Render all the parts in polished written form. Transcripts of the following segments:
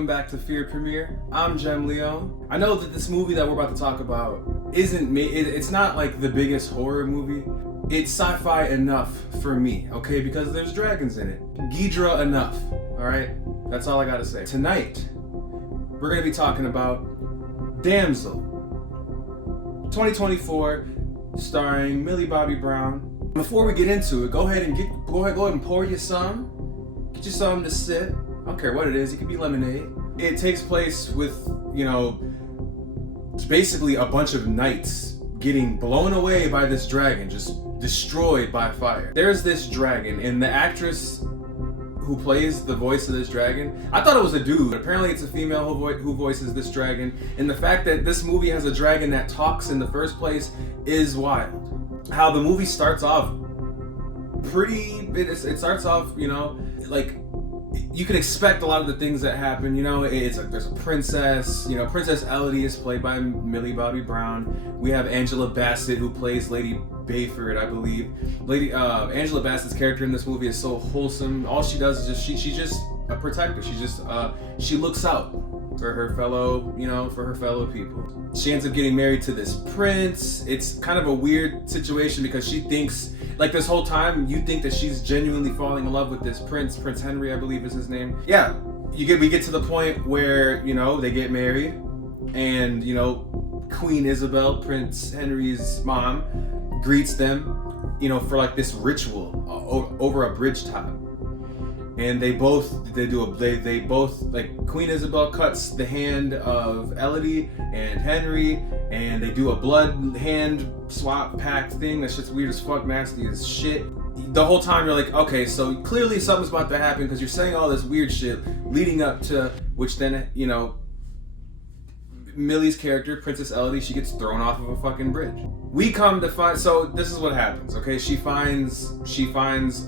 welcome back to Fear Premiere. I'm Jem Leone. I know that this movie that we're about to talk about it's not like the biggest horror movie. It's sci-fi enough for me, okay? Because there's dragons in it. Ghidra enough, all right? That's all I gotta say. Tonight, we're gonna be talking about Damsel, 2024, starring Millie Bobby Brown. Before we get into it, go ahead and pour you some. Get you something to sip. I don't care what it is. It could be lemonade. It takes place with, it's basically a bunch of knights getting blown away by this dragon, just destroyed by fire. There's this dragon, and the actress who plays the voice of this dragon, I thought it was a dude. Apparently it's a female who voices this dragon, and the fact that this movie has a dragon that talks in the first place is wild. How the movie starts off it starts off, like you can expect a lot of the things that happen. It's like there's a princess. Princess Elodie is played by Millie Bobby Brown. We have Angela Bassett, who plays Lady Bayford, I believe. Angela Bassett's character in this movie is so wholesome. All she does is she's just a protector. She looks out for her fellow people. She ends up getting married to this prince. It's kind of a weird situation because she thinks, like, this whole time you think that she's genuinely falling in love with this prince. Prince Henry, I believe is his name. Yeah, we get to the point where they get married, and Queen Isabel, Prince Henry's mom, greets them, for like this ritual over a bridge top. And they both like Queen Isabel cuts the hand of Elodie and Henry, and they do a blood hand swap pact thing. That shit's weird as fuck, nasty as shit. The whole time you're like, okay, so clearly something's about to happen because you're saying all this weird shit leading up to which then, Millie's character, Princess Elodie, she gets thrown off of a fucking bridge. We come to find, so this is what happens, okay? She finds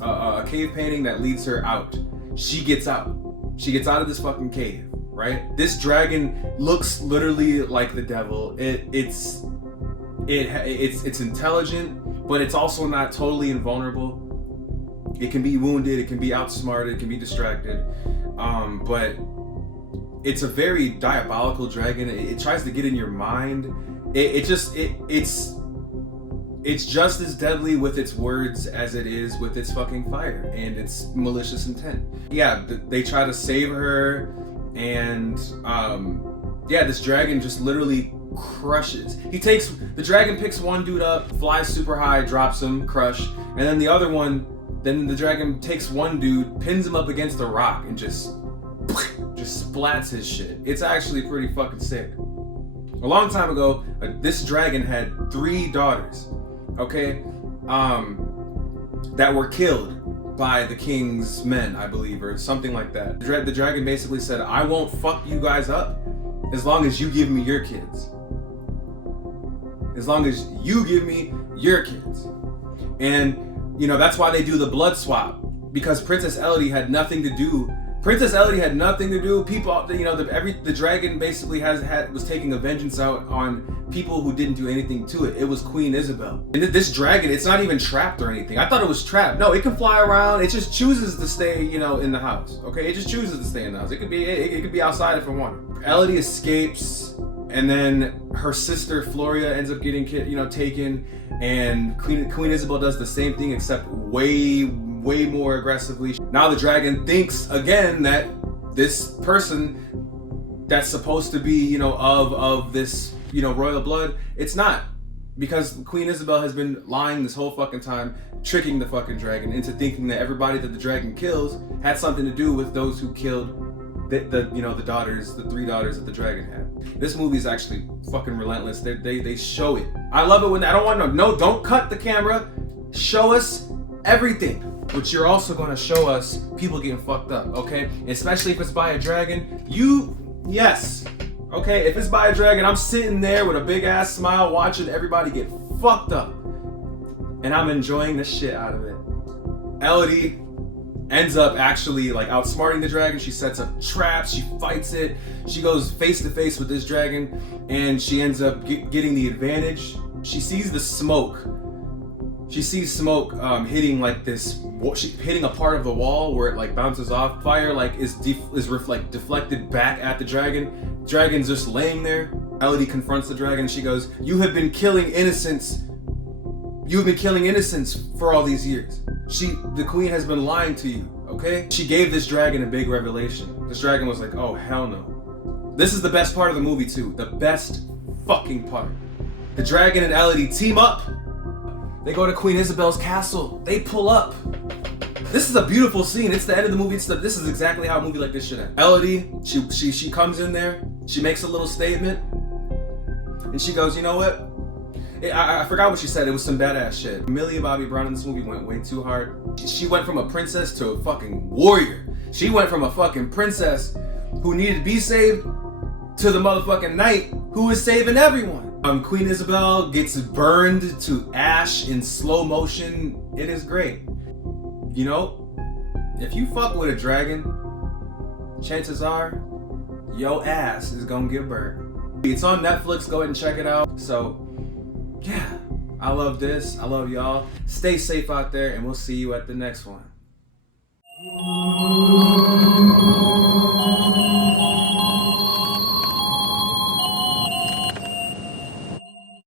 a cave painting that leads her out. She gets out. She gets out of this fucking cave, right? This dragon looks literally like the devil. It's intelligent, but it's also not totally invulnerable. It can be wounded, it can be outsmarted, it can be distracted, but it's a very diabolical dragon. It tries to get in your mind. It's just as deadly with its words as it is with its fucking fire and its malicious intent. Yeah, they try to save her, and this dragon just literally crushes. The dragon picks one dude up, flies super high, drops him, crush, and then then the dragon takes one dude, pins him up against a rock, and just splats his shit. It's actually pretty fucking sick. A long time ago, this dragon had 3 daughters, okay, that were killed by the king's men, I believe, or something like that. The dragon basically said, I won't fuck you guys up as long as you give me your kids. As long as you give me your kids. And, that's why they do the blood swap, because Princess Elodie had nothing to do. People, the dragon basically was taking a vengeance out on people who didn't do anything to it. It was Queen Isabel. And this dragon, it's not even trapped or anything. I thought it was trapped. No, it can fly around. It just chooses to stay, in the house. Okay, it just chooses to stay in the house. It could be outside if it wanted. Elodie escapes, and then her sister Floria ends up getting taken, and Queen Isabel does the same thing except way more aggressively. Now the dragon thinks again that this person that's supposed to be, of this, royal blood, it's not. Because Queen Isabel has been lying this whole fucking time, tricking the fucking dragon into thinking that everybody that the dragon kills had something to do with those who killed the daughters, the 3 daughters that the dragon had. This movie is actually fucking relentless. They show it. I love it when don't cut the camera. Show us everything. But you're also going to show us people getting fucked up, okay? Especially if it's by a dragon. Yes. Okay, if it's by a dragon, I'm sitting there with a big ass smile watching everybody get fucked up. And I'm enjoying the shit out of it. Elodie ends up actually outsmarting the dragon. She sets up traps, she fights it, she goes face to face with this dragon, and she ends up getting the advantage. She sees the smoke. She sees smoke hitting like this, hitting a part of the wall where it like bounces off. Fire like is deflected back at the dragon. Dragon's just laying there. Elodie confronts the dragon. She goes, "You have been killing innocents. You have been killing innocents for all these years. The queen has been lying to you, okay?" She gave this dragon a big revelation. This dragon was like, "Oh, hell no." This is the best part of the movie too. The best fucking part. The dragon and Elodie team up. They go to Queen Isabel's castle. They pull up. This is a beautiful scene. It's the end of the movie. This is exactly how a movie like this should end. Elodie, she comes in there. She makes a little statement. And she goes, "You know what? I forgot what she said. It was some badass shit." Millie Bobby Brown in this movie went way too hard. She went from a princess to a fucking warrior. She went from a fucking princess who needed to be saved to the motherfucking knight who is saving everyone. Queen Isabel gets burned to ash in slow motion. It is great. You know, if you fuck with a dragon, chances are your ass is gonna get burned. It's on Netflix. Go ahead and check it out. So, yeah, I love this. I love y'all. Stay safe out there, and we'll see you at the next one.